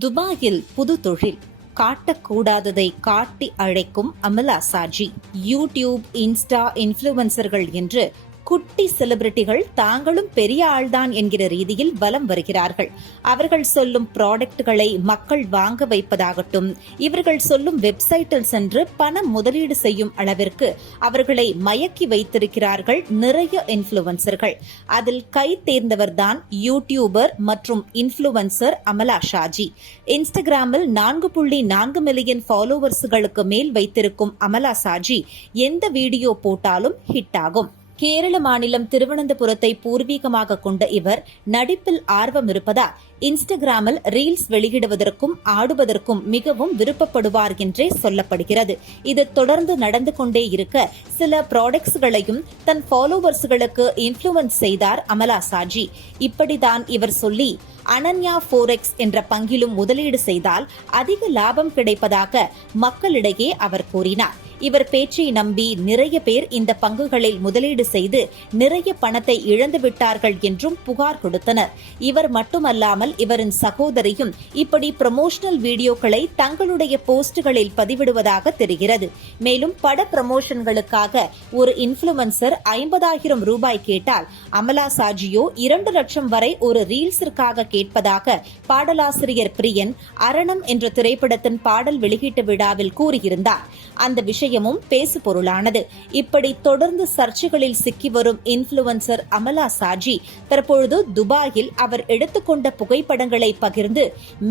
துபாயில் புது தொழில். காட்டக்கூடாததை காட்டி அழைக்கும் அமலா சாஜி. யூடியூப் இன்ஸ்டா இன்ஃபுளுசர்கள் என்று குட்டி செலிபிரிட்டிகள் தாங்களும் பெரிய ஆள்தான் என்கிற ரீதியில் வலம் வருகிறார்கள். அவர்கள் சொல்லும் ப்ராடக்ட்களை மக்கள் வாங்க வைப்பதாகட்டும் இவர்கள் சொல்லும் வெப்சைட்டில் சென்று பணம் முதலீடு செய்யும் அளவிற்கு அவர்களை மயக்கி வைத்திருக்கிறார்கள் நிறைய இன்ஃபுளுசர்கள் அதில் கை தேர்ந்தவர்தான் யூடியூபர் மற்றும் இன்ஃபுளுசர் அமலா ஷாஜி. இன்ஸ்டாகிராமில் நான்கு புள்ளி நான்கு மில்லியன் ஃபாலோவர்ஸ்களுக்கு மேல் வைத்திருக்கும் அமலா ஷாஜி எந்த வீடியோ போட்டாலும் ஹிட் ஆகும். கேரள மாநிலம் திருவனந்தபுரத்தை பூர்வீகமாக கொண்ட இவர் நடிப்பில் ஆர்வம் இருப்பதால் இன்ஸ்டாகிராமில் ரீல்ஸ் வெளியிடுவதற்கும் ஆடுவதற்கும் மிகவும் விருப்பப்படுவார் என்றே சொல்லப்படுகிறது. இது தொடர்ந்து நடந்து கொண்டே இருக்க சில ப்ராடக்ட்ஸ்களையும் தன் ஃபாலோவர்ஸ்களுக்கு இன்ஃப்ளூவன்ஸ் செய்தார் அமலா சாஜி. இப்படிதான் இவர் சொல்லி அனன்யா ஃபோரெக்ஸ் என்ற பங்கிலும் முதலீடு செய்தால் அதிக லாபம் கிடைப்பதாக மக்களிடையே அவர் கூறினார். இவர் பேச்சை நம்பி நிறைய பேர் இந்த பங்குகளில் முதலீடு செய்து நிறைய பணத்தை இழந்து விட்டார்கள் என்றும் புகார் கொடுத்தனர். இவர் மட்டுமல்லாமல் இவரின் சகோதரியும் இப்படி ப்ரமோஷனல் வீடியோக்களை தங்களுடைய போஸ்டுகளில் பதிவிடுவதாக தெரிகிறது. மேலும் பட ப்ரமோஷன்களுக்காக ஒரு இன்ஃபுளுசர் ஐம்பதாயிரம் ரூபாய் கேட்டால் அமலா சாஜியோ இரண்டு லட்சம் வரை ஒரு ரீல்ஸிற்காக கேட்பதாக பாடலாசிரியர் பிரியன் அரணம் என்ற திரைப்படத்தின் பாடல் வெளியீட்டு விழாவில் கூறியிருந்தார். அந்த விஷயம் விஷயமும் பேசு பொருளானது இப்படி தொடர்ந்து சர்ச்சைகளில் சிக்கி வரும் இன்ஃபுளுசர் அமலா சாஜி தற்பொழுது துபாயில் அவர் எடுத்துக்கொண்ட புகைப்படங்களை பகிர்ந்து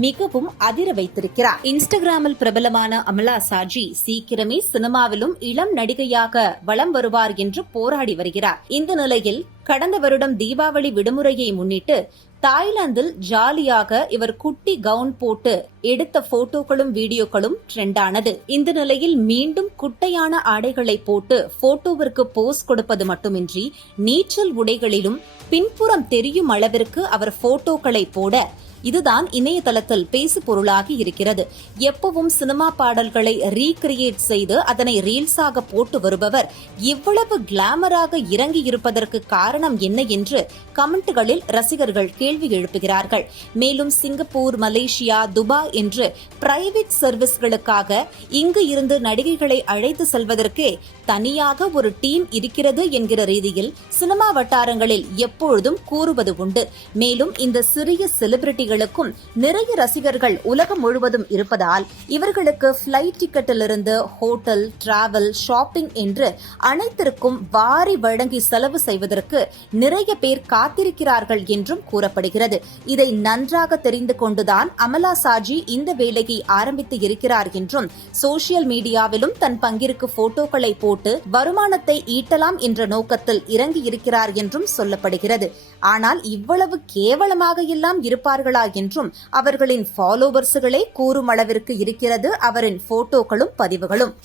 மிகவும் அதிர வைத்திருக்கிறார். இன்ஸ்டாகிராமில் பிரபலமான அமலா சாஜி சீக்கிரமே சினிமாவிலும் இளம் நடிகையாக வலம் வருவார் என்று போராடி வருகிறார். இந்த நிலையில் கடந்த வருடம் தீபாவளி விடுமுறையை முன்னிட்டு தாய்லாந்தில் ஜாலியாக இவர் குட்டி கவுன் போட்டு எடுத்த போட்டோக்களும் வீடியோக்களும் ட்ரெண்டானது இந்த நிலையில் மீண்டும் குட்டையான ஆடைகளை போட்டு போட்டோவிற்கு போஸ் கொடுப்பது மட்டுமின்றி நீச்சல் உடைகளிலும் பின்புறம் தெரியும் அளவிற்கு அவர் போட்டோக்களை போட இதுதான் இணையதளத்தில் பேசு பொருளாகி இருக்கிறது. எப்பவும் சினிமா பாடல்களை ரீக்ரியேட் செய்து அதனை ரீல்ஸாக போட்டு வருபவர் இவ்வளவு கிளாமராக இறங்கி இருப்பதற்கு காரணம் என்ன என்று கமெண்ட்டுகளில் ரசிகர்கள் கேள்வி எழுப்புகிறார்கள். மேலும் சிங்கப்பூர் மலேசியா துபாய் என்று பிரைவேட் சர்வீஸ்களுக்காக இங்கு இருந்து நடிகைகளை அழைத்து செல்வதற்கே தனியாக ஒரு டீம் இருக்கிறது என்கிற ரீதியில் சினிமா வட்டாரங்களில் எப்பொழுதும் கூறுவது உண்டு. மேலும் இந்த சிறிய செலிபிரிட்டி நடிகைகளுக்கும் நிறைய ரசிகர்கள் உலகம் முழுவதும் இருப்பதால் இவர்களுக்கு பிளைட் டிக்கெட்டிலிருந்து ஹோட்டல் டிராவல் ஷாப்பிங் என்று அனைத்திற்கும் வாரி வழங்கி செலவு செய்வதற்கு நிறைய பேர் காத்திருக்கிறார்கள் என்றும் கூறப்படுகிறது. இதை நன்றாக தெரிந்து கொண்டுதான் அமலா சாஜி இந்த வேலையை ஆரம்பித்து இருக்கிறார் என்றும் சோசியல் மீடியாவிலும் தன் பங்கிற்கு போட்டோக்களை போட்டு வருமானத்தை ஈட்டலாம் என்ற நோக்கத்தில் இறங்கி இருக்கிறார் என்றும் சொல்லப்படுகிறது. ஆனால் இவ்வளவு கேவலமாக எல்லாம் இருப்பார்களா என்றும் அவர்களின் ஃபாலோவர்ஸுகளே கூறும் அளவிற்கு இருக்கிறது அவரின் போட்டோக்களும் பதிவுகளும்.